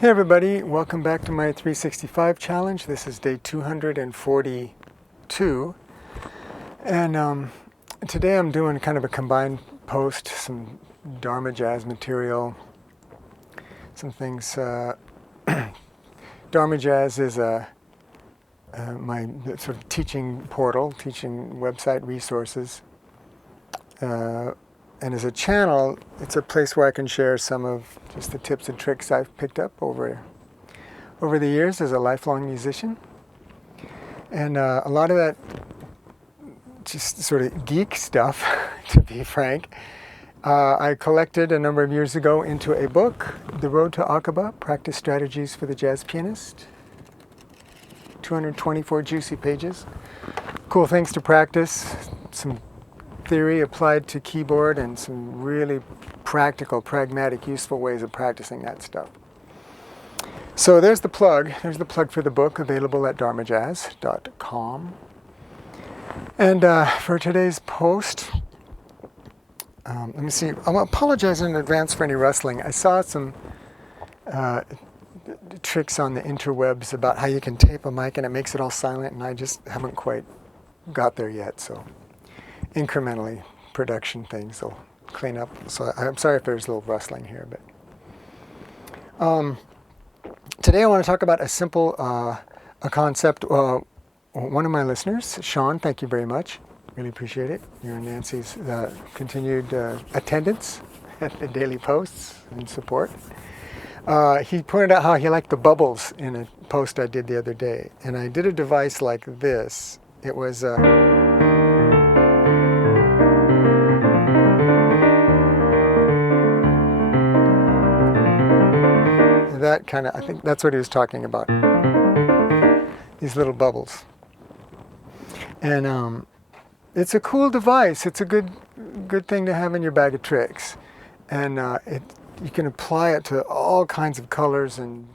Hey everybody, welcome back to my 365 challenge. This is day 242. And today I'm doing kind of a combined post, some Dharma jazz material, some things. Dharma jazz is my sort of teaching portal, teaching website resources. And as a channel, it's a place where I can share some of just the tips and tricks I've picked up over the years as a lifelong musician. And a lot of that just sort of geek stuff, to be frank, I collected a number of years ago into a book, The Road to Aqaba, Practice Strategies for the Jazz Pianist. 224 juicy pages. Cool things to practice, some theory applied to keyboard, and some really practical, pragmatic, useful ways of practicing that stuff. So there's the plug. There's the plug for the book, available at dharmajazz.com. And for today's post, let me see. I'll apologize in advance for any rustling. I saw some tricks on the interwebs about how you can tape a mic and it makes it all silent, and I just haven't quite got there yet. So incrementally, production things will clean up. So I'm sorry if there's a little rustling here, but today I want to talk about a simple a concept. One of my listeners, Sean, thank you very much. Really appreciate it. Your and Nancy's continued attendance at the daily posts and support. He pointed out how he liked the bubbles in a post I did the other day, and I did a device like this. It was that kind of, I think that's what he was talking about. These little bubbles. And it's a cool device. It's a good thing to have in your bag of tricks. And you can apply it to all kinds of colors and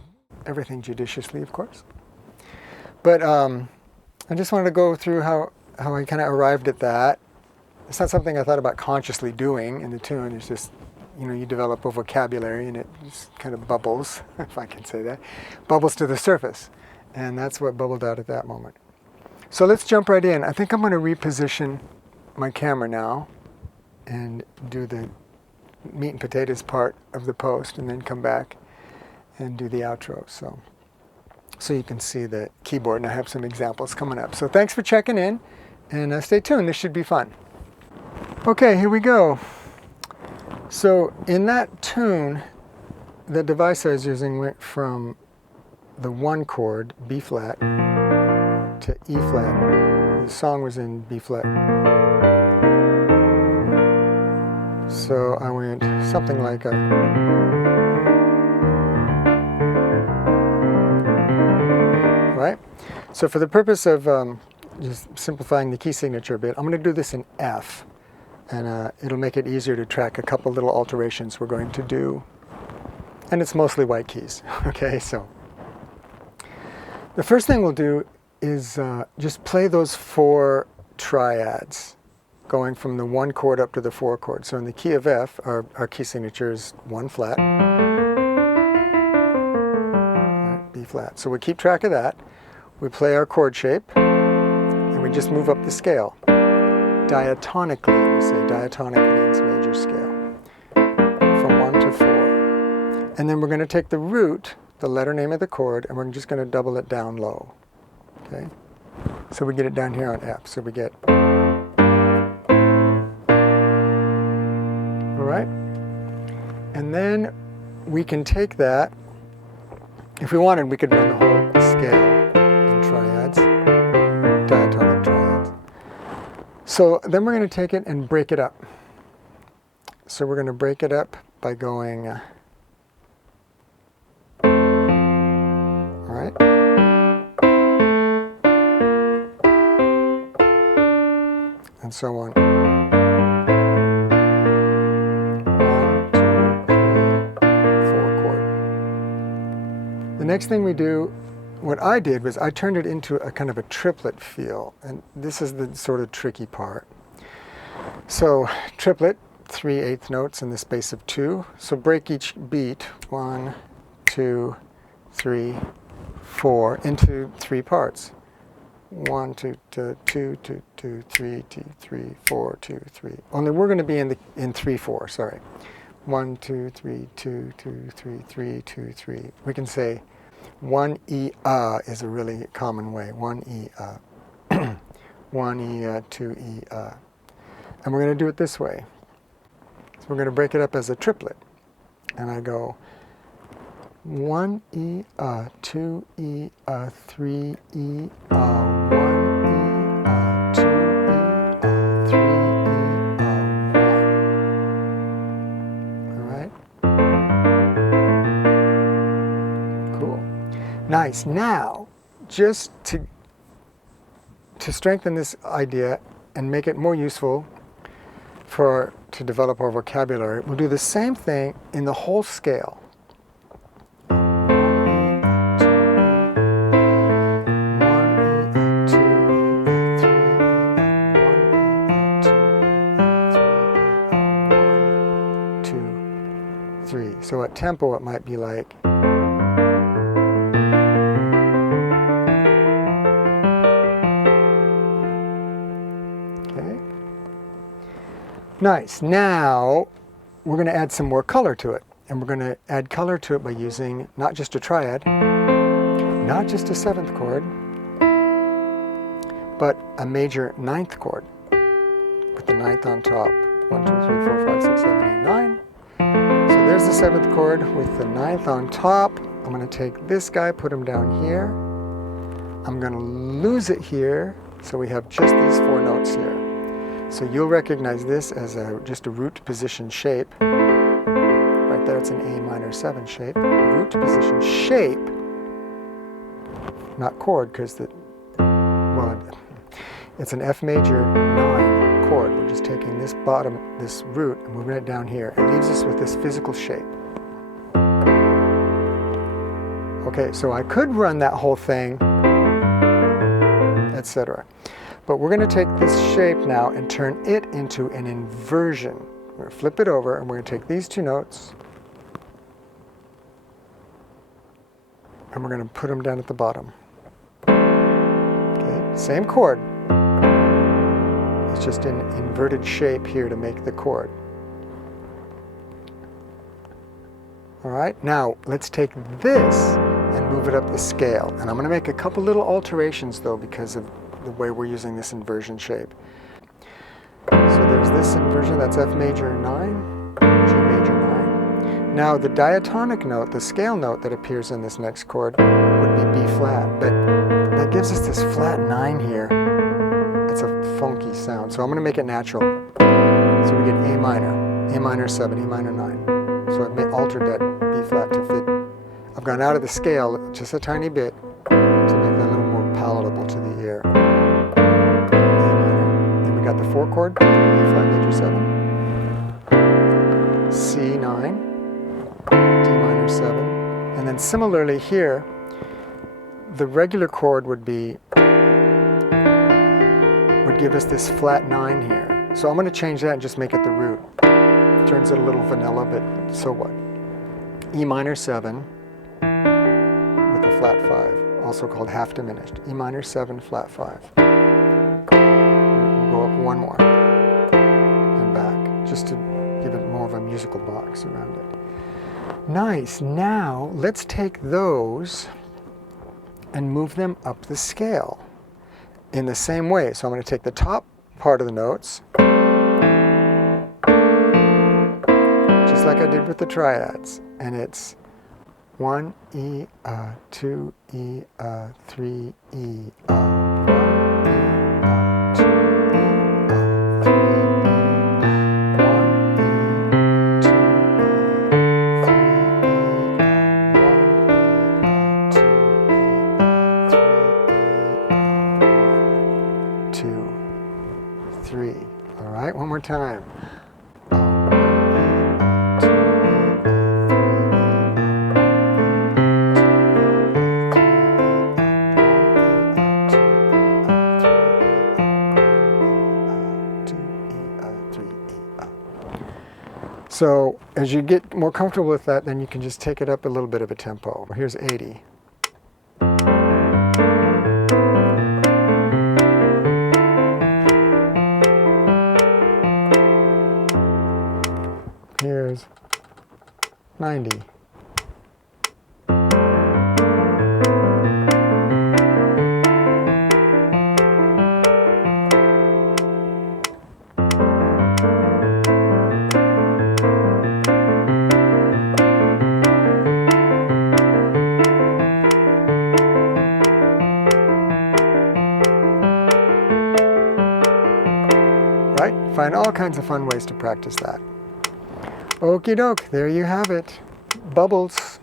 everything judiciously, of course. But I just wanted to go through how I kind of arrived at that. It's not something I thought about consciously doing in the tune. It's just, you develop a vocabulary and it just kind of bubbles, if I can say that, bubbles to the surface. And that's what bubbled out at that moment. So let's jump right in. I think I'm going to reposition my camera now and do the meat and potatoes part of the post, and then come back and do the outro. So you can see the keyboard, and I have some examples coming up. So thanks for checking in, and stay tuned. This should be fun. Okay, here we go. So in that tune, the device I was using went from the 1 chord, B flat, to E flat. The song was in B flat. So I went something like a... Right? So for the purpose of just simplifying the key signature a bit, I'm going to do this in F. And it'll make it easier to track a couple little alterations we're going to do. And it's mostly white keys. Okay, so the first thing we'll do is just play those 4 triads, going from the 1 chord up to the 4 chord. So in the key of F, our key signature is 1 flat, right, B flat. So we keep track of that. We play our chord shape, and we just move up the scale. Diatonically, we say diatonic means major scale, from 1 to 4. And then we're going to take the root, the letter name of the chord, and we're just going to double it down low. Okay? So we get it down here on F. So we get... Alright? And then we can take that, if we wanted, we could run the whole scale in triads, diatonic triads. So then we're going to take it and break it up. So we're going to break it up by going... Alright? And so on. 1, 2, 3, 4 chord. The next thing we do, what I did was I turned it into a kind of a triplet feel, and this is the sort of tricky part. So triplet, 3/8 notes in the space of 2. So break each beat, 1, 2, 3, 4 into 3 parts. 1, 2, 2, 2, 2, 2, 3, 2, 3, 4, 2, 3. Only we're going to be in 3/4. Sorry. 1, 2, 3, 2, 2, 3, 3, 2, 3. We can say 1 E is a really common way. 1 E 1 E 2 E and we're going to do it this way. So we're going to break it up as a triplet. And I go 1 E 2 E 3 E 1 E 2 E 3 E 1. All right. Cool. Nice. Now, just to strengthen this idea and make it more useful to develop our vocabulary, we'll do the same thing in the whole scale. So at tempo it might be like, okay. Nice. Now we're going to add some more color to it. And we're going to add color to it by using not just a triad, not just a 7th chord, but a major 9th chord with the 9th on top. 1, 2, 3, 4, 5, 6, 7, 8, 9. So there's the 7th chord with the 9th on top. I'm going to take this guy, put him down here. I'm going to lose it here, so we have just these 4 notes here. So you'll recognize this as just a root position shape. Right there, it's an A minor 7 shape. Root position shape, not chord, because it's an F major 9 chord. We're just taking this bottom, this root, and moving it down here. It leaves us with this physical shape. Okay, so I could run that whole thing, etc. But we're going to take this shape now and turn it into an inversion. We're going to flip it over, and we're going to take these 2 notes, and we're going to put them down at the bottom. Okay, same chord. It's just an inverted shape here to make the chord. All right, now let's take this and move it up the scale. And I'm going to make a couple little alterations though because of the way we're using this inversion shape. So there's this inversion, that's F major 9, G major 9. Now the diatonic note, the scale note that appears in this next chord would be B flat, but that gives us this flat 9 here. It's a funky sound, so I'm going to make it natural. So we get A minor 7, A minor 9. So I've altered that B flat to fit. I've gone out of the scale just a tiny bit to make that a little more palatable to the ear. A minor. Then we got the 4 chord, B flat major 7, C9, D minor 7, and then similarly here, the regular chord would give us this flat 9 here. So I'm going to change that and just make it the root. Turns it a little vanilla, but so what? E minor 7 with a flat 5, also called half diminished. E minor 7, flat 5. We'll go up 1 more and back, just to give it more of a musical box around it. Nice. Now let's take those and move them up the scale in the same way. So I'm going to take the top part of the notes, just like I did with the triads, and it's 1 E 2 E 3 E 1 E 2 E 3 All right, one more time. So as you get more comfortable with that, then you can just take it up a little bit of a tempo. Here's 80. 90. Right? Find all kinds of fun ways to practice that. Okie doke, there you have it. Bubbles.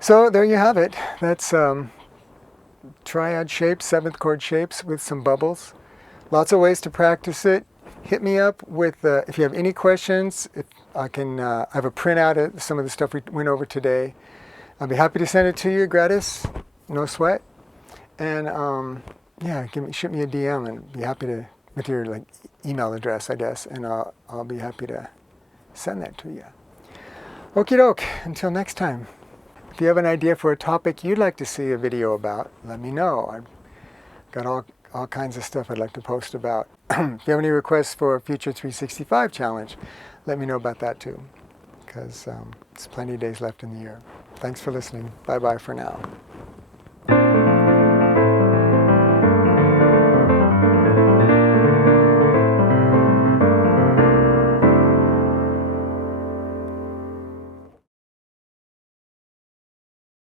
So there you have it. That's triad shapes, seventh chord shapes with some bubbles. Lots of ways to practice it. Hit me up with, if you have any questions, if I have a printout of some of the stuff we went over today. I'll be happy to send it to you gratis, no sweat. And yeah, shoot me a DM and be happy to, with your email address, I guess, and I'll be happy to send that to you. Okie doke, until next time. If you have an idea for a topic you'd like to see a video about, let me know. I've got all kinds of stuff I'd like to post about. If you have any requests for a future 365 challenge, let me know about that too, because there's plenty of days left in the year. Thanks for listening. Bye-bye for now.